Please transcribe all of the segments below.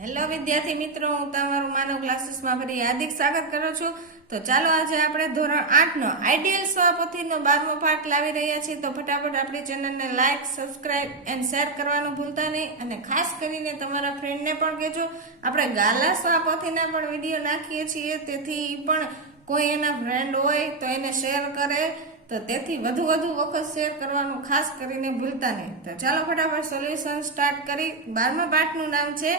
Hello વિદ્યાર્થી મિત્રો, હું તમારું માનવ ક્લાસીસમાં ફરી હાર્દિક સ્વાગત કરું છું. તો ચાલો આજે આપણે ધોરણ 8 નો આઈડિયલ સ્વપોથીનો 12મો પાઠ લાવી રહ્યા છીએ. તો ફટાફટ આપણી ચેનલને લાઈક, સબસ્ક્રાઇબ એન્ડ શેર કરવાનું ભૂલતા નહીં, અને ખાસ કરીને તમારા ફ્રેન્ડને પણ કહેજો. આપણે ગાલા સ્વપોથીના પણ વિડીયો નાખીએ છીએ, તેથી પણ કોઈ એના ફ્રેન્ડ હોય તો એને શેર કરે, તો તેથી વધુ વખત શેર કરવાનું ખાસ કરીને ભૂલતા નહીં. તો ચાલો ફટાફટ સોલ્યુશન સ્ટાર્ટ કરી. 12મા પાઠનું નામ છે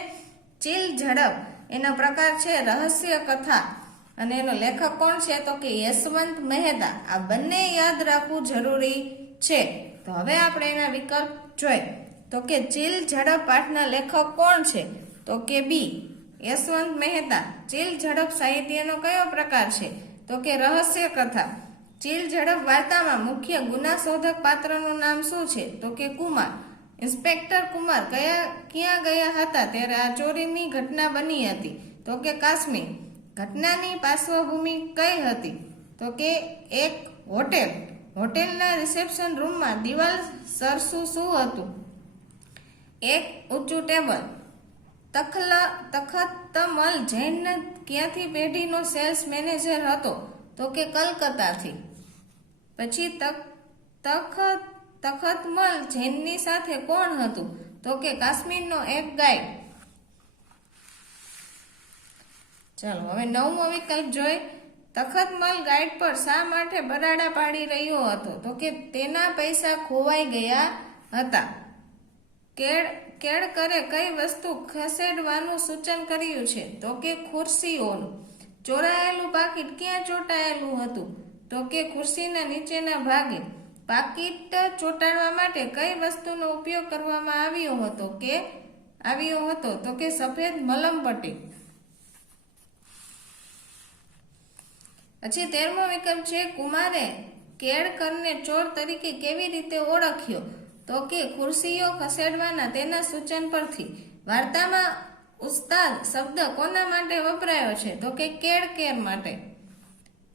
ચીલ ઝડપ. એનો પ્રકાર છે રહસ્ય કથા, અને એનો લેખક કોણ છે તો કે યશવંત મહેતા. આ બંને યાદ રાખવું જરૂરી છે. તો હવે આપણે એના વિકલ્પ જોઈએ. તો કે ચીલ ઝડપ પાઠના લેખક કોણ છે તો કે બી યશવંત મહેતા. ચીલ ઝડપ સાહિત્યનો કયો પ્રકાર છે તો કે રહસ્ય કથા. ચીલ ઝડપ વાર્તામાં મુખ્ય ગુનાશોધક પાત્રનું નામ શું છે તો કે કુમાર. ઇન્સ્પેક્ટર કુમાર ક્યાં ગયા હતા ત્યારે આ ચોરીની ઘટના બની હતી તો કે કાશ્મીર. ઘટનાની પાર્શ્વભૂમિ કઈ હતી તો કે એક હોટેલ. હોટેલના રિસેપ્શન રૂમમાં દિવાલ સરસું શું હતું? એક ઊંચું ટેબલ. તખતમલ જૈન ક્યાંથી પેઢીનો સેલ્સ મેનેજર હતો તો કે કલકત્તાથી. પછી તખતમલ જૈનની સાથે કોણ હતું તો કે કાશ્મીરનો એક ગાઈડ. ચાલો હવે 9મો વિકલ્પ જોઈ. તખતમલ ગાઈડ પર શા માટે બરાડા પાડી રહ્યો હતો તો કે તેના પૈસા ખોવાઈ ગયા હતા. કેળકરે કઈ વસ્તુ ખસેડવાનું સૂચન કર્યું છે તો કે ખુરશીઓનું. ચોરાયેલું પાકીટ ક્યાં ચોંટાયેલું હતું તો કે ખુરશીના નીચેના ભાગે. પાકીટ ચોંટાડવા માટે કઈ વસ્તુનો ઉપયોગ કરવામાં આવ્યો હતો તો કે સફેદ મલમપટ્ટી. પછી 13મો વિકલ્પ છે કુમારે કેળકરને ચોર તરીકે કેવી રીતે ઓળખ્યો તો કે ખુરશીઓ ખસેડવાના તેના સૂચન પરથી. વાર્તામાં ઉસ્તાદ શબ્દ કોના માટે વપરાયો છે તો કે કેળકેર માટે.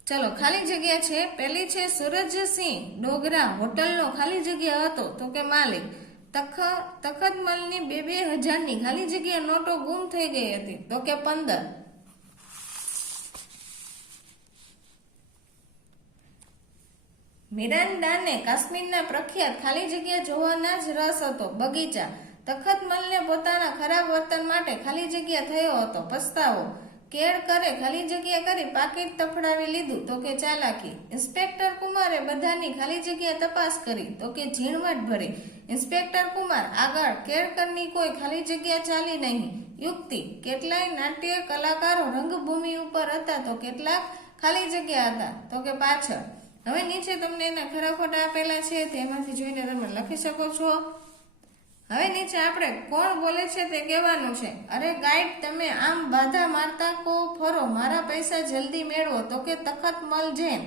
ચલો ખાલી જગ્યા છે. પહેલી છે સૂરજસિંહ ડોગરા હોટલનો ખાલી જગ્યા હતો તો કે માલિક. તખતમલની 2000ની ખાલી જગ્યા નોટો ગુમ થઈ ગઈ હતી તો કે 15. મિરાન્ડાને કાશ્મીરના પ્રખ્યાત ખાલી જગ્યા જોવાના જ રસ હતો બગીચા. તખતમલને પોતાના ખરાબ વર્તન માટે ખાલી જગ્યા થયો હતો પસ્તાવો. કેળકરે ખાલી જગ્યા કરી પાકીટ તફડાવી લીધું તો કે ચાલાકી. ઇન્સ્પેક્ટર કુમારે બધાની ખાલી જગ્યા તપાસ કરી તો કે ઝીણવટ ભરી. ઇન્સ્પેક્ટર કુમાર આગળ. કેળકરની કોઈ ખાલી જગ્યા ચાલી નહીં. યુક્તિ. કેટલાય નાટ્ય કલાકારો રંગભૂમિ ઉપર હતા તો કેટલાક ખાલી જગ્યા હતા તો કે પાછળ. હવે નીચે તમને એના ખરા ખોટા આપેલા છે, તેમાંથી જોઈને તમે લખી શકો છો. હવે નીચે આપણે કોણ બોલે છે તે કહેવાનું છે. અરે ગાઈડ, તમે આમ બાધા મારતા કો ફરો, મારા પૈસા જલ્દી મેળવો તો કે તખતમલ જૈન.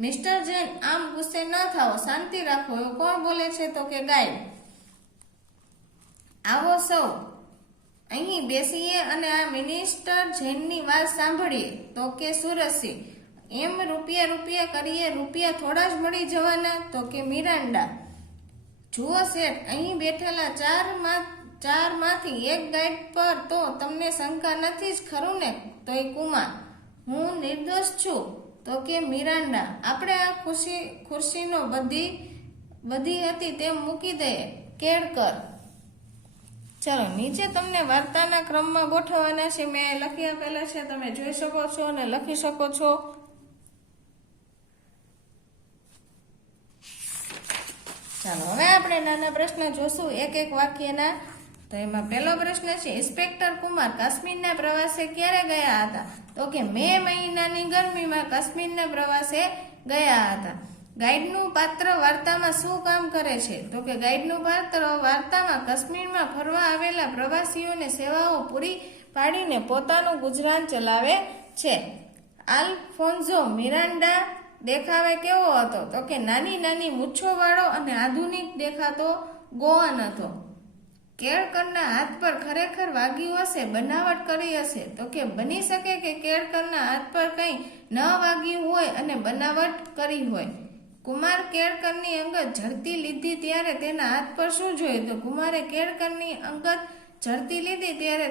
મિસ્ટર જૈન, આમ ગુસ્સે ન થાઓ, શાંતિ રાખો, એવું કોણ બોલે છે તો કે ગાઈડ. આવો સૌ અહીં બેસીએ અને આ મિનિસ્ટર જૈનની વાત સાંભળીએ તો કે સુરસિંહ. એમ રૂપિયા કરીએ, રૂપિયા થોડા જ મળી જવાના તો કે મિરાન્ડા. જુઓ શેઠ, અહીં બેઠેલા ચારમાંથી એક ગાઈડ પર તો તમને શંકા નથી જ ખરું ને તો એ કુમાર. હું નિર્દોષ છું તો કે મિરાન્ડા. આપણે આ ખુરશીનો બધી હતી તેમ મૂકી દઈએ કેળકર. ચાલો નીચે તમને વાર્તાના ક્રમમાં ગોઠવવાના છે. મેં લખી આપેલા છે, તમે જોઈ શકો છો અને લખી શકો છો. ચાલો હવે આપણે નાના પ્રશ્ન જોશું એક વાક્યના. તો એમાં પહેલો પ્રશ્ન છે ઇન્સ્પેક્ટર કુમાર કાશ્મીરના પ્રવાસે ક્યારે ગયા હતા તો કે મે મહિનાની ગરમીમાં કાશ્મીરના પ્રવાસે ગયા હતા. ગાઈડનું પાત્ર વાર્તામાં શું કામ કરે છે તો કે ગાઈડનું પાત્ર વાર્તામાં કાશ્મીરમાં ફરવા આવેલા પ્રવાસીઓને સેવાઓ પૂરી પાડીને પોતાનું ગુજરાન ચલાવે છે. આલ્ફોન્સો મિરાન્ડા દેખાવે કેવો હતો તો કે નાની મૂછો વાળો અને આધુનિક દેખાતો ગોવાન હતો. કેળકરના હાથ પર ખરેખર વાગ્યું હશે, બનાવટ કરી હશે તો કે બની શકે કે કેળકરના હાથ પર કંઈ ન વાગ્યું હોય અને બનાવટ કરી હોય. કુમાર કેળકરની અંગત ઝડતી લીધી ત્યારે તેના હાથ પર શું જોયું તો કુમારે કેળકરની અંગત ઝડપી લીધી ત્યારે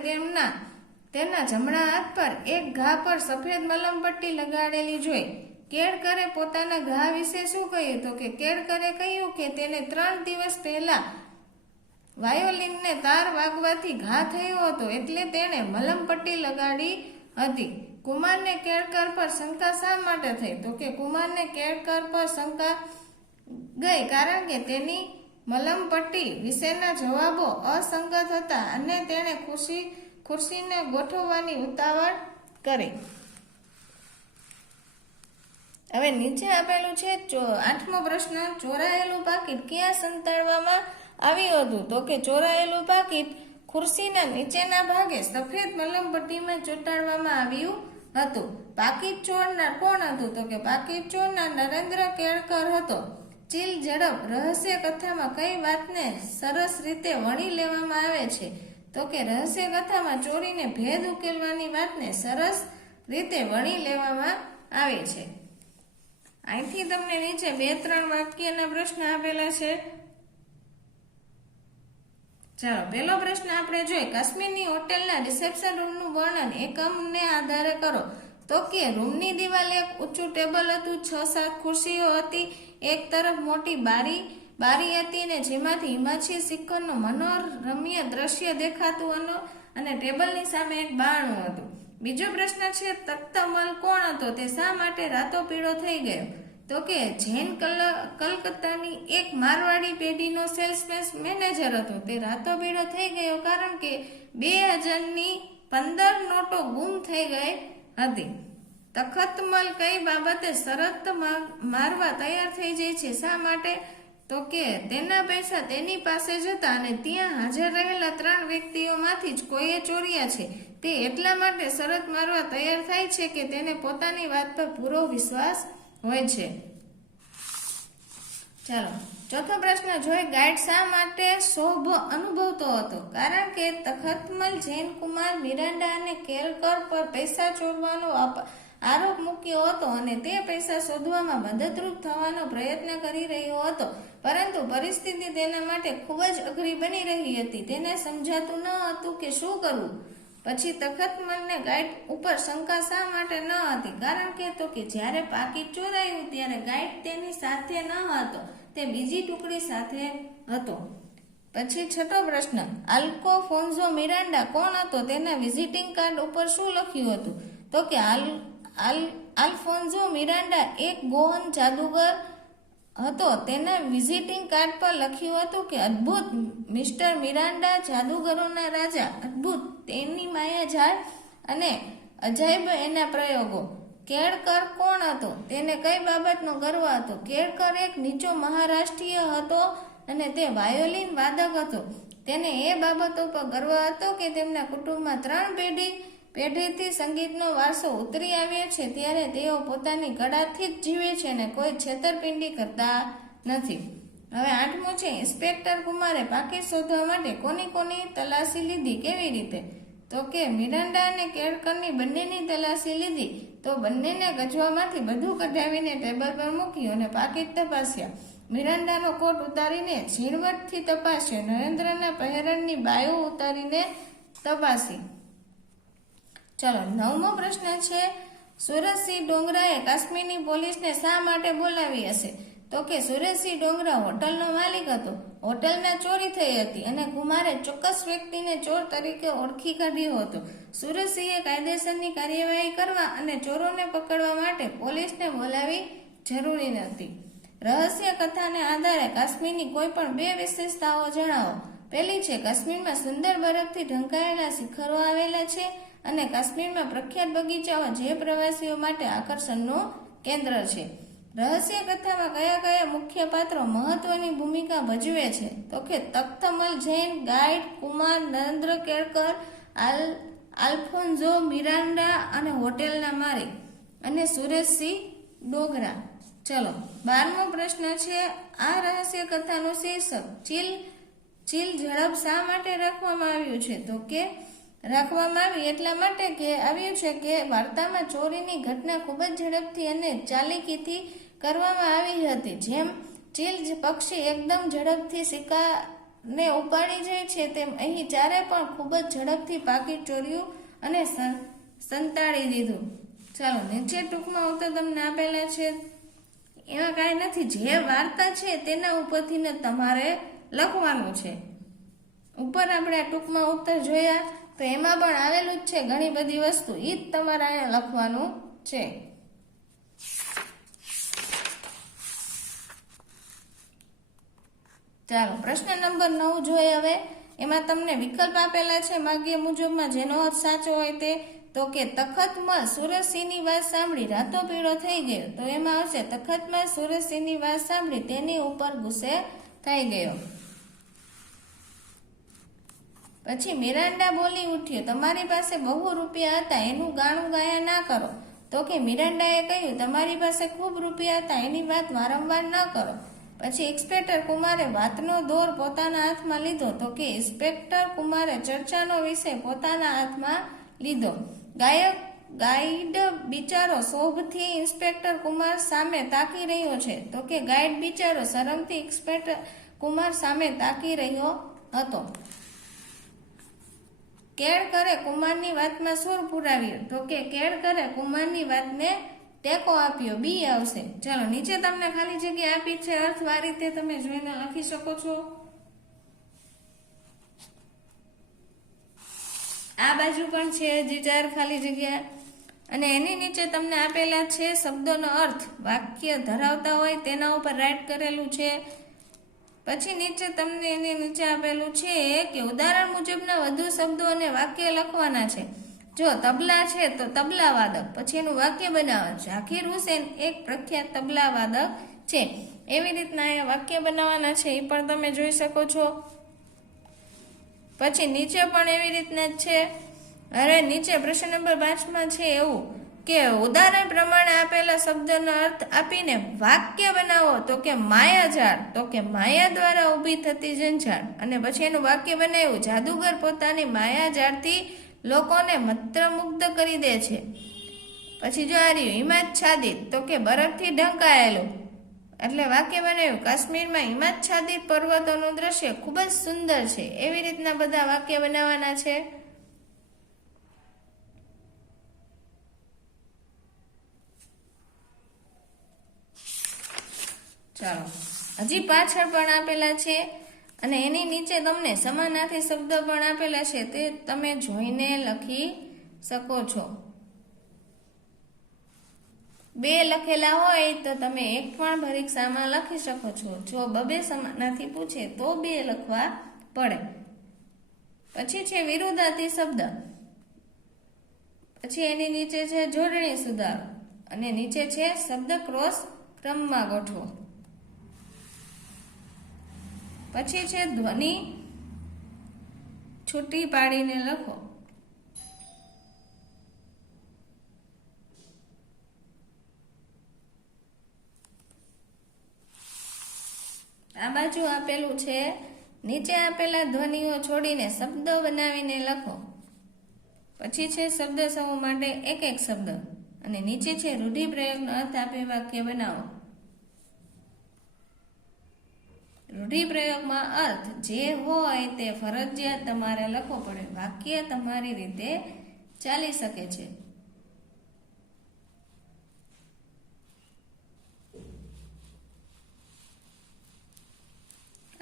તેના જમણા હાથ પર એક ઘા પર સફેદ મલમ પટ્ટી લગાડેલી જોઈ. કેળકરે પોતાના ઘા વિશે શું કહ્યું? તો કે કેળકરે કહ્યું કે તેને 3 દિવસ પહેલા વાયોલિનને તાર વાગવાથી ઘા થયો હતો, એટલે તેણે મલમ પટ્ટી લગાડી હતી. કુમારને કેળકર પર શંકા શા માટે થઈ? તો કે કુમારને કેળકર પર શંકા ગઈ કારણ કે તેની મલમ પટ્ટી વિશેના જવાબો અસંગત હતા અને તેણે ખુરશીને ગોઠવવાની ઉતાવળ કરી. હવે નીચે આપેલું છે 8મો પ્રશ્ન, ચોરાયેલું પાકીટ ક્યાં સંતાડવામાં આવ્યું હતું? તો કે ચોરાયેલું પાકીટ ખુરશીના નીચેના ભાગે સફેદ મલમ પટ્ટીમાં ચોંટાડવામાં આવ્યું હતું. પાકીટ ચોરનાર કોણ હતું? તો કે પાકીટ ચોરનાર નરેન્દ્ર કેળકર હતો. ચીલ ઝડપ રહસ્ય કથામાં કઈ વાતને સરસ રીતે વણી લેવામાં આવે છે? તો કે રહસ્ય કથામાં ચોરીને ભેદ ઉકેલવાની વાતને સરસ રીતે વણી લેવામાં આવે છે. અહીંથી તમને નીચે 2-3 વાક્યના પ્રશ્ન આપેલા છે. ચાલો, પહેલો પ્રશ્ન આપણે જોઈએ. કાશ્મીરની હોટેલના રિસેપ્શન રૂમનું વર્ણન એકમને આધારે કરો. તો કે રૂમની દિવાલ એક ઊંચું ટેબલ હતું, 6-7 ખુરશીઓ હતી, એક તરફ મોટી બારી હતી ને જેમાંથી હિમાચી શિખરનું મનોરમ્ય દ્રશ્ય દેખાતું અને ટેબલની સામે એક બારણું હતું. બીજો પ્રશ્ન છે, તખ્તમલ કોણ હતો? તે શા માટે રાતો પીળો થઈ ગયો? તો કે જૈન કલકત્તાની એક મારવાડી પેઢીનો સેલ્સ મેનેજર હતો. તે રાતો પીળો થઈ ગયો કારણ કે 2000ની 15 નોટો ગુમ થઈ ગઈ હતી. તખ્તમલ કઈ બાબતે શરત મારવા તૈયાર થઈ જાય છે? શા માટે? તો કે તેના પૈસા તેની પાસે જ હતા અને ત્યાં હાજર રહેલા 3 વ્યક્તિઓમાંથી જ કોઈએ ચોર્યા છે. તે એટલા માટે શરત મારવા તૈયાર થાય છે કે તેને પોતાની વાત પર પૂરો વિશ્વાસ હોય છે. ચાલો, ચોથો પ્રશ્ન જોઈએ. ગાઈડ શા માટે ક્ષોભ અનુભવતો હતો? કારણ કે તખ્તમલ જૈન કુમાર મિરાન્ડા અને કેળકર પર પૈસા ચોરવાનો આરોપ મૂક્યો હતો અને તે પૈસા શોધવામાં મદદરૂપ થવાનો પ્રયત્ન કરી રહ્યો હતો, પરંતુ પરિસ્થિતિ તેના માટે ખૂબ જ અઘરી બની રહી હતી. તેને સમજાતું ન હતું કે શું કરવું. પછી તખ્તમલને ગાઈડ ઉપર શંકા શા માટે ન હતી? કારણ કે તો કે જ્યારે પાકીટ ચોરાયું ત્યારે ગાઈડ તેની સાથે ન હતો, તે બીજી ટુકડી સાથે હતો. પછી છઠ્ઠો પ્રશ્ન, આલ્ફોન્સો મિરાન્ડા કોણ હતો? તેના વિઝિટિંગ કાર્ડ ઉપર શું લખ્યું હતું? તો કે આલ્ફોન્સો મિરાન્ડા એક ગોઅન જાદુગર હતો. તેના વિઝિટિંગ કાર્ડ પર લખ્યું હતું કે અદ્ભુત મિસ્ટર મિરાન્ડા, જાદુગરોના રાજા, અદ્ભુત તેની માયાજાળ અને અજાયબ એના પ્રયોગો. કેળકર કોણ હતો? તેને કઈ બાબતનો ગર્વ હતો? કેળકર એક નીચો મહારાષ્ટ્રીય હતો અને તે વાયોલિન વાદક હતો. તેને એ બાબતો પર ગર્વ હતો કે તેમના કુટુંબમાં 3 પેઢીથી સંગીતનો વારસો ઉતરી આવ્યો છે, ત્યારે તેઓ પોતાની કળાથી જ જીવે છે અને કોઈ છેતરપિંડી કરતા નથી. હવે 8મું છે, ઇન્સ્પેક્ટર કુમારે પાકીટ શોધવા માટે કોની તલાશી લીધી? કેવી રીતે? તો કે મિરાન્ડા અને કેળકરની બંનેની તલાશી લીધી. તો બંનેને ગજવામાંથી બધું કઢાવીને ટેબલ પર મૂક્યું અને પાકીટ તપાસ્યા. મિરાન્ડાનો કોટ ઉતારીને ઝીણવટથી તપાસ્યો. નરેન્દ્રના પહેરણની બાયો ઉતારીને તપાસી. ચલો, 9મો પ્રશ્ન છે, સુરજસિંહ ડોંગરાએ કાશ્મીરની પોલીસને શા માટે બોલાવી હશે? તો કે સુરજસિંહ ડોંગરા હોટલનો માલિક હતો. હોટલમાં ચોરી થઈ હતી અને કુમારે ચોક્કસ વ્યક્તિને ચોર તરીકે ઓળખી કાઢ્યો હતો. સુરજસિંહે કાયદેસરની કાર્યવાહી કરવા અને ચોરોને પકડવા માટે પોલીસને બોલાવી જરૂરી નથી. રહસ્ય કથાને આધારે કાશ્મીરની કોઈ પણ 2 વિશેષતાઓ જણાવો. પહેલી છે, કાશ્મીરમાં સુંદર બરફથી ઢંકાયેલા શિખરો આવેલા છે અને કાશ્મીરમાં પ્રખ્યાત બગીચાઓ જે પ્રવાસીઓ માટે આકર્ષણનું કેન્દ્ર છે. રહસ્ય કથામાં કયા મુખ્ય પાત્રો મહત્વની ભૂમિકા ભજવે છે? તો કે તખ્તમલ જૈન, ગાઈડ, કુમાર, નરેન્દ્ર કેળકર, આલ્ફોન્સો મિરાન્ડા અને હોટેલના માલિક અને સુરેશસિંહ ડોગરા. ચલો, 12મો પ્રશ્ન છે, આ રહસ્ય કથાનું શીર્ષક ચીલ ઝડપ શા માટે રાખવામાં આવ્યું છે? તો કે રાખવામાં આવી એટલા માટે કે આવ્યું છે કે વાર્તામાં ચોરીની ઘટના ખૂબ જ ઝડપથી અને ચાલાકીથી કરવામાં આવી હતી. જેમ ચીલ પક્ષી એકદમ ઝડપથી ને ઉપાડી જાય છે તેમ અહીં ચારે પણ ખૂબ જ ઝડપથી પાકીટ ચોર્યું અને સંતાડી દીધું. ચાલો નીચે ટૂંકમાં ઉત્તર તમને આપેલા છે, એમાં કાંઈ નથી, જે વાર્તા છે તેના ઉપરથી તમારે લખવાનું છે. ઉપર આપણે ટૂંકમાં ઉત્તર જોયા તો એમાં પણ આવેલું જ છે ઘણી બધી વસ્તુ, એ જ તમારે અહીંયા લખવાનું છે. ચાલો પ્રશ્ન નંબર 9 જોઈએ. હવે એમાં તમને વિકલ્પ આપેલા છે માગ્ય મુજબમાં જેનો અર્થ સાચો હોય તે. તો કે તખતમાં સુરસિંહની વાત સાંભળી રાતો પીળો થઈ ગયો. તો એમાં આવશે તખતમાં સુરસિંહની વાત સાંભળી તેની ઉપર ગુસ્સે થઈ ગયો. પછી મિરાન્ડા બોલી ઉઠ્યો, તમારી પાસે બહુ રૂપિયા હતા એનું ગાણું ગાયા ના કરો. તો કે મિરાન્ડાએ કહ્યું, તમારી પાસે ખૂબ રૂપિયા હતા એની વાત વારંવાર ન કરો. પછી ઇન્સ્પેક્ટર કુમારે વાતનો દોર પોતાના હાથમાં લીધો. તો કે ઇન્સ્પેક્ટર કુમારે ચર્ચાનો વિષય પોતાના હાથમાં લીધો. ગાઈડ બિચારો શોભથી ઇન્સ્પેક્ટર કુમાર સામે તાકી રહ્યો છે. તો કે ગાઈડ બિચારો શરમથી ઇન્સ્પેક્ટર કુમાર સામે તાકી રહ્યો હતો. કેળકરે કુમારની વાતમાં સૂર પુરાવ્યો. તો કે કેળકરે કુમારની વાતને ટેકો આપ્યો. બી આવશે. ચાલો નીચે તમને ખાલી જગ્યા આપી છે, અર્થ આ રીતે તમે જોઈને લખી શકો છો. આ બાજુ પણ છે હજી 4 ખાલી જગ્યા, અને એની નીચે તમને આપેલા છે શબ્દોનો અર્થ, વાક્ય ધરાવતા હોય તેના ઉપર રાઈટ કરેલું છે. પછી નીચે તમને એની નીચે આપેલું છે કે ઉદાહરણ મુજબના વધુ શબ્દો અને વાક્ય લખવાના છે. જો તબલા છે તો તબલા વાદક, પછી એનું વાક્ય બનાવવાનું. ઝાકીર હુસેન એક પ્રખ્યાત તબલા વાદક છે. એવી રીતના અહીંયા વાક્ય બનાવવાના છે, એ પણ તમે જોઈ શકો છો. પછી નીચે પણ એવી રીતના જ છે. અરે નીચે પ્રશ્ન નંબર 5માં છે એવું કે ઉદાહરણ પ્રમાણે આપેલા શબ્દનો અર્થ આપીને વાક્ય બનાવો. તો કે માયાજાળ, તો કે માયા દ્વારા ઊભી થતી જંજાળ. અને પછી એનું વાક્ય બનાવ્યું, જાદુગર પોતાની માયાજાળથી લોકોને મંત્રમુગ્ધ કરી દે છે. પછી જો આ રહ્યું હિમાચ્છાદિત, તો કે બરફથી ઢંકાયેલું. એટલે વાક્ય બનાવ્યું, કાશ્મીરમાં હિમાચ્છાદિત પર્વતોનું દ્રશ્ય ખૂબ જ સુંદર છે. એવી રીતના બધા વાક્ય બનાવવાના છે. ચાલો હજી પાછળ પણ આપેલા છે, અને એની નીચે તમને સમાનાર્થી શબ્દો પણ આપેલા છે, તે તમે જોઈને લખી શકો છો. 2 લખેલા હોય તો તમે 1 પણ પરીક્ષામાં લખી શકો છો. જો 2 સમાનાર્થી પૂછે તો 2 લખવા પડે. પછી છે વિરુદ્ધાર્થી શબ્દ, પછી એની નીચે છે જોડણી સુધારો, અને નીચે છે શબ્દ ક્રોસ ક્રમમાં ગોઠવો. પછી છે ધ્વનિ છૂટી પાડીને લખો. આ બાજુ આપેલું છે, નીચે આપેલા ધ્વનિઓ છોડીને શબ્દો બનાવીને લખો. પછી છે શબ્દ સમૂહ માટે એક શબ્દ, અને નીચે છે રૂઢિપ્રયોગનો અર્થ આપી વાક્ય બનાવો. રૂઢિપ્રયોગમાં અર્થ જે હોય તે ફરજિયાત તમારે લખવો પડે. વાક્ય તમારી રીતે ચાલી શકે છે.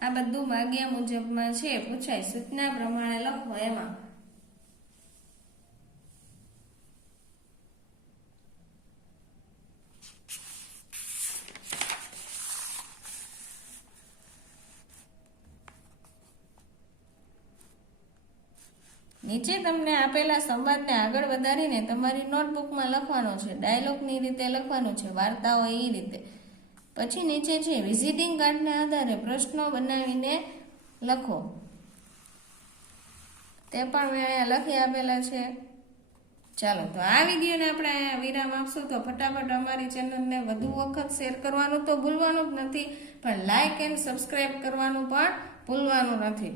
આ બધું માગ્યા મુજબમાં છે, પૂછાય સૂચના પ્રમાણે લખો. એમાં નીચે તમને આપેલા સંવાદને આગળ વધારીને તમારી નોટબુકમાં લખવાનો છે. ડાયલોગની રીતે લખવાનું છે, વાર્તાઓ એ રીતે. પછી નીચે છે વિઝિટિંગ કાર્ડને આધારે પ્રશ્નો બનાવીને લખો. તે પણ મેં અહીંયા લખી આપેલા છે. ચાલો તો આ વિડીયોને આપણે અહીંયા વિરામ આપશું. તો ફટાફટ અમારી ચેનલને વધુ વખત શેર કરવાનું તો ભૂલવાનું જ નથી, પણ લાઈક એન્ડ સબસ્ક્રાઈબ કરવાનું પણ ભૂલવાનું નથી.